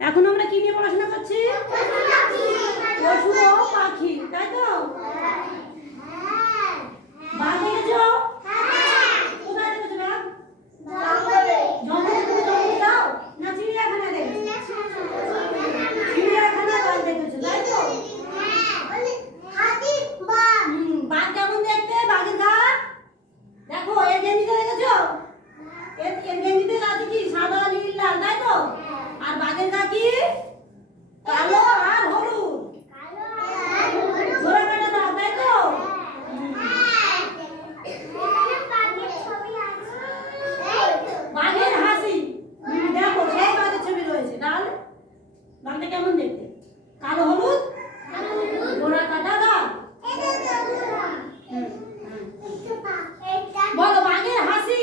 এখন আমরা কি নিয়ে পড়াশোনা করছি? পশু ও পাখি, তাই তো? বাঘ দেখেছো? কোথায় দেখেছো বাঘ? জঙ্গলে। তুমি জঙ্গলে যাও না চিড়িয়াখানা দেখেছো? চিড়িয়াখানা বাঘ দেখেছো, তাই তো? বাঘ কেমন দেখতে? বাঘের গা দেখো, এর গেঞ্জিটা দেখেছো? এর গেঞ্জিতে আছে কি সাদা নীল লাল, তাই তো? আর বাঘের গা কি কালো আর হলুদ। ঘোড়া কাটা দাও, তাই তো? বাঘের হাসি দেখো, সেই বাঘের ছবি রয়েছে। ডাল ডালটা কেমন দেখতে? কালো হলুদ, ঘোড়া কাটা দাও। বলো বাঘের হাসি।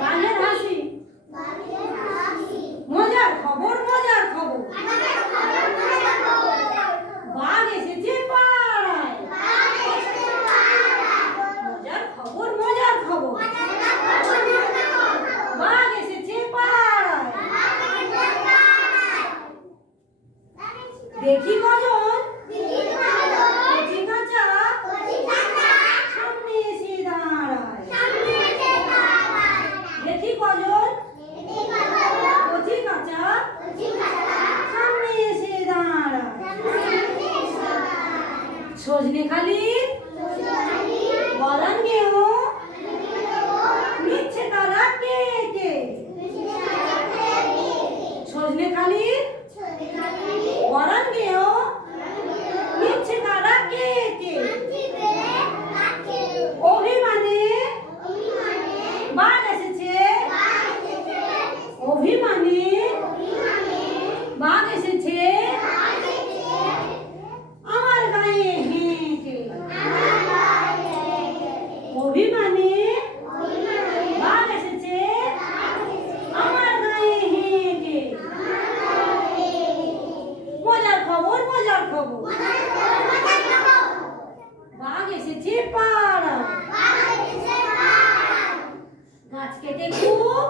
বাঘের হাসি মজার খবর, মজার খবর। বাঘ এসেছে পাড়ায়। মজার খবর, মজার খবর। বাঘ এসেছে পাড়ায়। দেখি কজন কচি কাঁচা সামনে এসে দাঁড়ায়। দেখি কজন কচি কাঁচা সামনে এসে দাঁড়ায়। সজনে খালি বলান গেও নিচ্ছে তারা কেটে। সজনে খালি বলান গেও নিচ্ছে তারা কেটে। অভিমানে বাঘ এসেছে। অভিমানে বাঘ এসেছে আমার গায়ে হেঁটে। অভিমানে বাঘ এসেছে আমার গায়ে হেঁটে। মজার খবর, মজার খবর। বাঘ এসেছে পাড়া। গাছ কেটে খুব